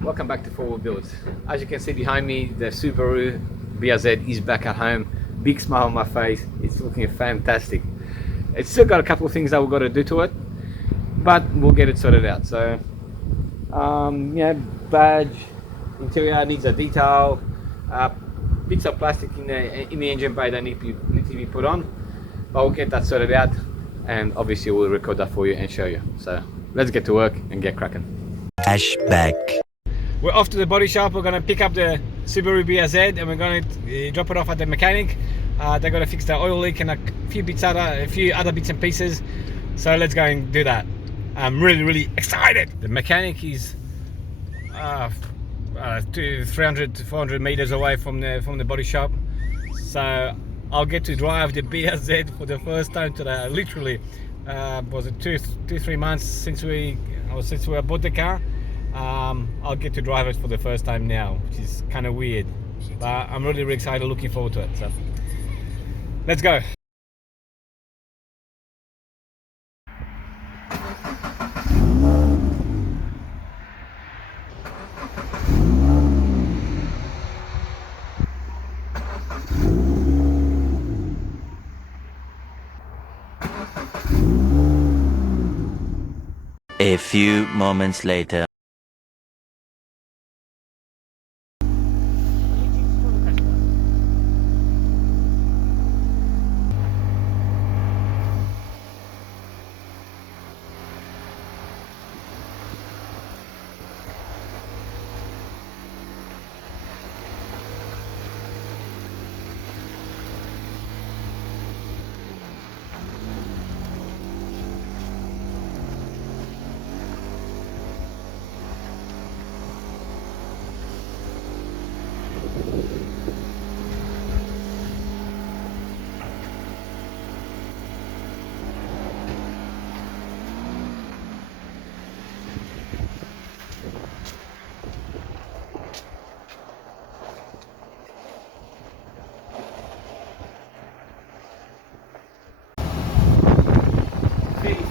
Welcome back to 4 Wheel Builds. As you can see behind me, the Subaru BRZ is back at home. Big smile on my face. It's looking fantastic. It's still got a couple of things that we've got to do to it, but we'll get it sorted out. So yeah, badge, interior needs a detail, bits of plastic in the engine bay that need to be put on, but we'll get that sorted out, and obviously we'll record that for you and show you. So let's get to work and get cracking. Flashback. We're off to the body shop. We're going to pick up the Subaru BRZ and we're going to drop it off at the mechanic. They're going to fix the oil leak and a few other bits and pieces. So let's go and do that. I'm really excited. The mechanic is 300 to 400 meters away from the body shop. So I'll get to drive the BRZ for the first time today. Literally, was it 2-3 months since we bought the car. I'll get to drive it for the first time now, which is kind of weird, but I'm really excited, looking forward to it. So let's go. A few moments later.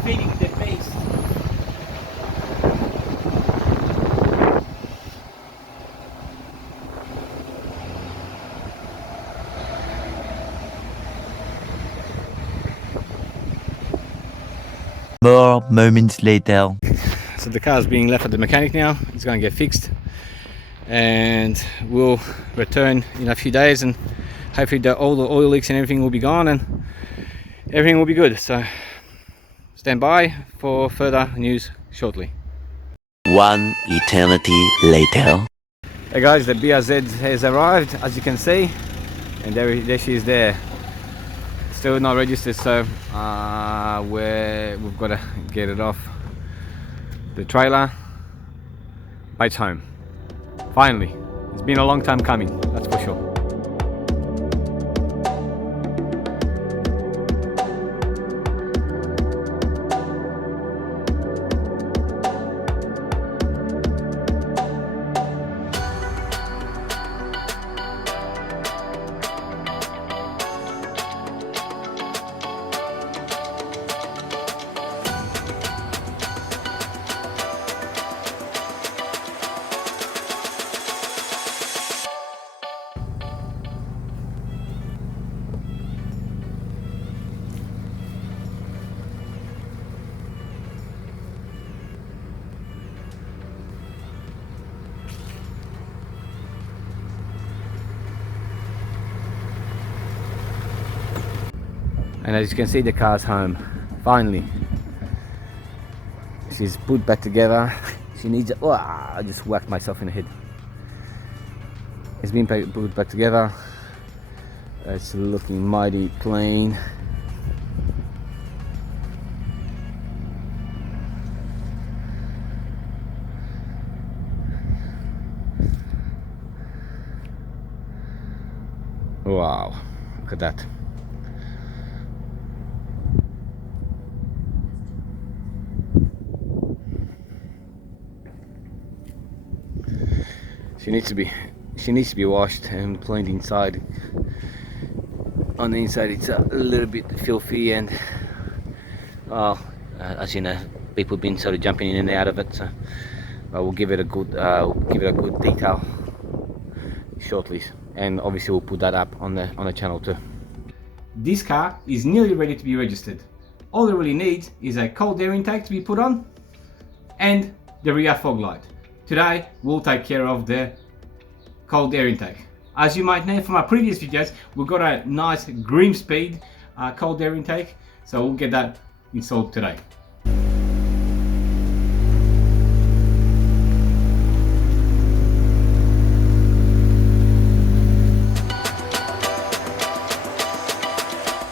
Feeding the paste. More moments later. So the car is being left at the mechanic now. It's going to get fixed, and we'll return in a few days, and hopefully all the oil leaks and everything will be gone, and everything will be good. So stand by for further news shortly. One eternity later. Hey guys, the BRZ has arrived, as you can see, and there she is there. Still not registered, so we've got to get it off the trailer. But it's home. Finally. It's been a long time coming, that's for sure. And as you can see, the car's home. Finally. She's put back together. She needs it. Oh, I just whacked myself in the head. It's been put back together. It's looking mighty clean. Wow, look at that. She needs to be washed and cleaned inside. On the inside it's a little bit filthy, and well, as you know, people have been sort of jumping in and out of it, so but we'll give it a good detail shortly, and obviously we'll put that up on the channel too. This car is nearly ready to be registered. All it really needs is a cold air intake to be put on and the rear fog light. Today we'll take care of the cold air intake. As you might know from our previous videos, we've got a nice GrimSpeed cold air intake, so we'll get that installed today.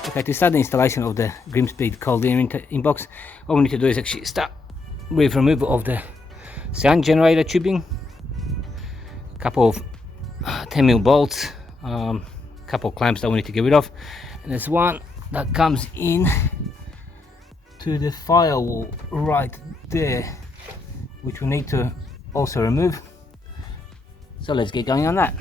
Okay, to start the installation of the GrimSpeed cold air inbox, what we need to do is actually start with removal of the sound generator tubing, a couple of 10mm bolts, a couple of clamps that we need to get rid of, and there's one that comes in to the firewall right there, which we need to also remove. So let's get going on that.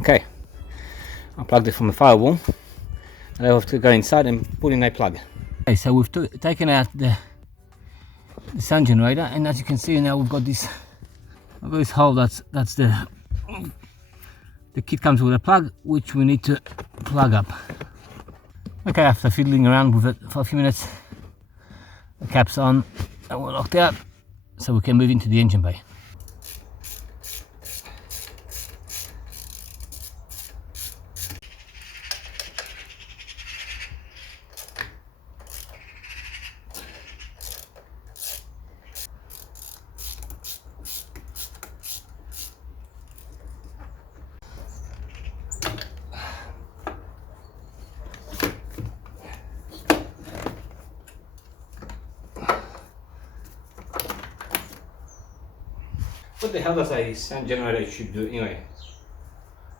Okay, unplugged it from the firewall, and I have to go inside and put in a plug. Okay, so we've taken out the sound generator, and as you can see now we've got this hole. That's the kit comes with a plug, which we need to plug up. Okay, after fiddling around with it for a few minutes, the cap's on and we're locked out, so we can move into the engine bay. What the hell does a sound generator should do anyway?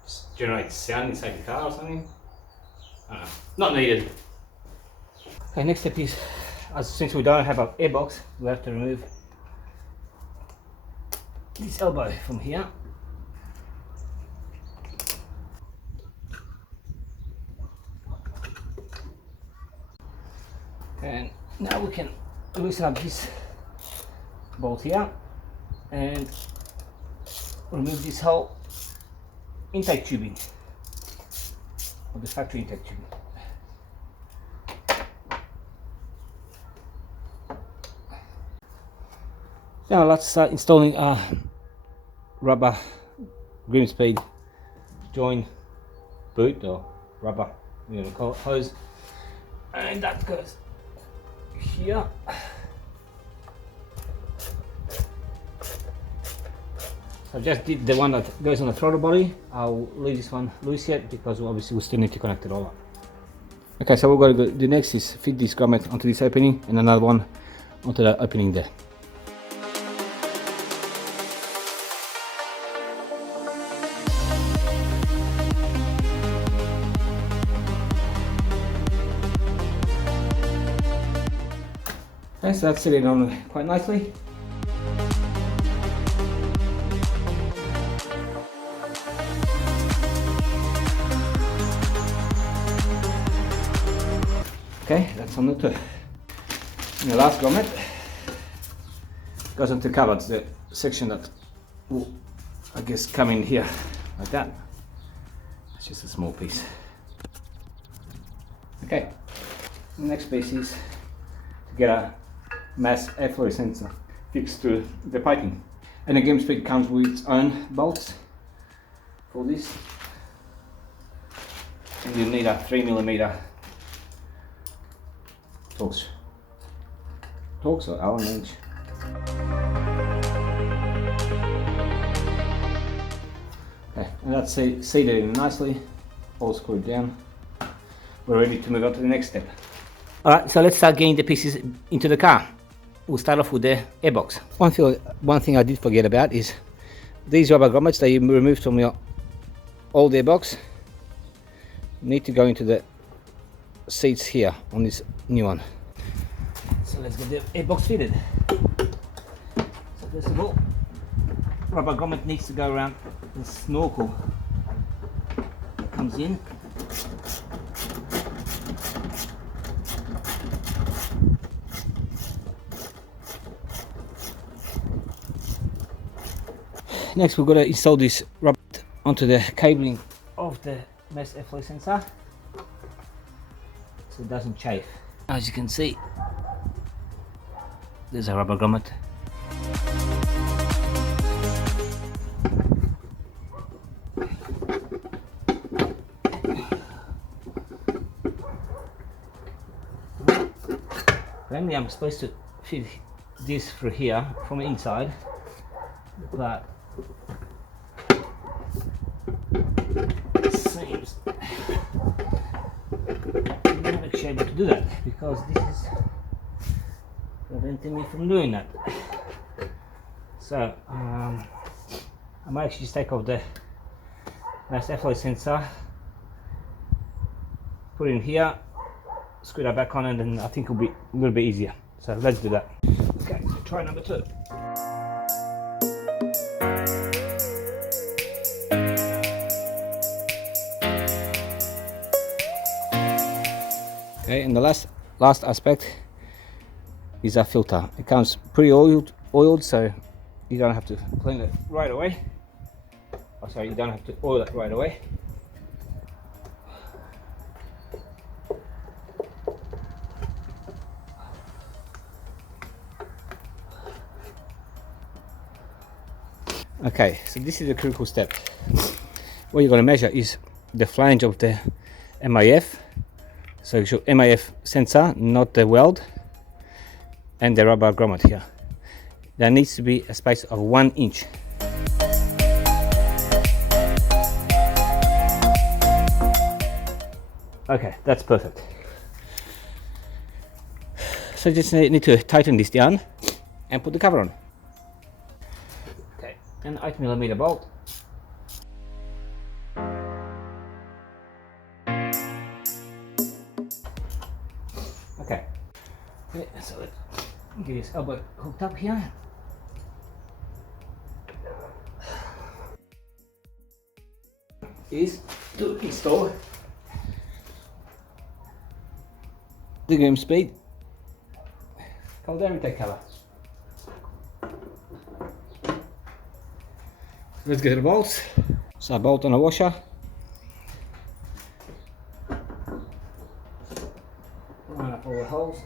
Just generate sound inside the car or something? I don't know. Not needed. Okay, next step is, since we don't have an airbox, we have to remove this elbow from here. And now we can loosen up this bolt here and remove this whole intake tubing, or the factory intake tubing. Now let's start installing a rubber GrimSpeed join boot, or rubber, you know, call it hose, and that goes here. I just did the one that goes on the throttle body. I'll leave this one loose yet because obviously we still need to connect it all up. Okay, so we're going to do next is fit this grommet onto this opening and another one onto that opening there. Okay, so that's sitting on quite nicely. Okay, that's on the top. And the last grommet goes onto the cupboards, the section that will, I guess, come in here like that. It's just a small piece. Okay, the next piece is to get a mass airflow sensor fixed to the piping. And the GrimSpeed comes with its own bolts for this. And you need a 3mm Torx or Allen wrench. Okay, and that's seated in nicely, all screwed down. We're ready to move on to the next step. Alright, so let's start getting the pieces into the car. We'll start off with the airbox. One thing I did forget about is these rubber grommets that you removed from your old airbox need to go into the seats here on this new one. So let's get the airbox fitted. So first of all, rubber grommet needs to go around the snorkel that comes in. next we're going to install this rubber onto the cabling of the mesh airflow sensor so it doesn't chafe. As you can see, there's a rubber grommet. Apparently I'm supposed to feed this through here from inside, but it seems I'm not actually able to do that because this is preventing me from doing that. So I might actually just take off the mesh airflow sensor, put it in here, screw that back on, and then I think it'll be a little bit easier. So let's do that. Okay, so try number 2. Okay, and the last aspect is our filter. It comes pretty oiled, so you don't have to clean it right away. Oh, sorry, you don't have to oil it right away. Okay, so this is a critical step. What you're going to measure is the flange of the MIF. So you show MIF sensor, not the weld, and the rubber grommet here. There needs to be a space of 1 inch. Okay, that's perfect. So just need to tighten this down and put the cover on. Okay, an 8mm bolt. Okay, so let's get this elbow hooked up here. Is to install the GrimSpeed cold air intake cover. Let's get the bolts. So a bolt on a washer. Line up all the holes.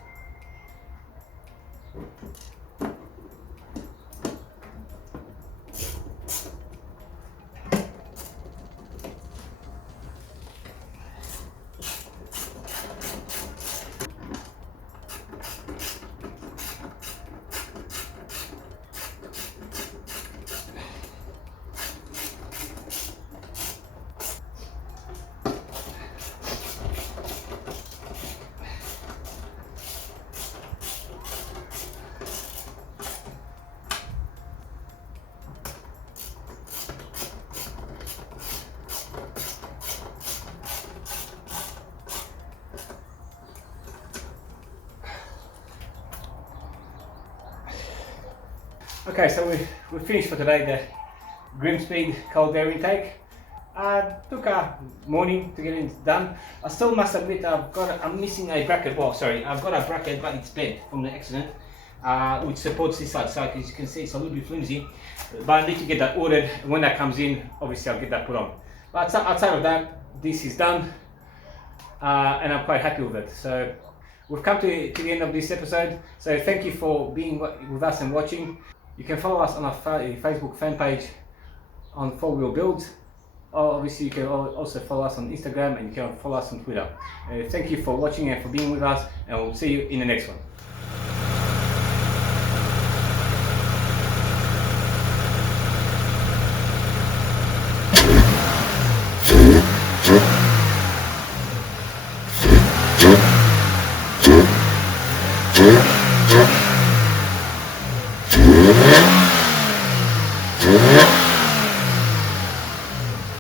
Okay, so we finished for today the GrimSpeed cold air intake. Took a morning to get it done. I still must admit I'm missing a bracket. Well, sorry, I've got a bracket, but it's bent from the accident, which supports this side. So as you can see, it's a little bit flimsy. But I need to get that ordered. When that comes in, obviously I'll get that put on. But outside of that, this is done, and I'm quite happy with it. So we've come to the end of this episode. So thank you for being with us and watching. You can follow us on our Facebook fan page on 4-Wheel Builds. Obviously, you can also follow us on Instagram, and you can follow us on Twitter. Thank you for watching and for being with us, and we'll see you in the next one.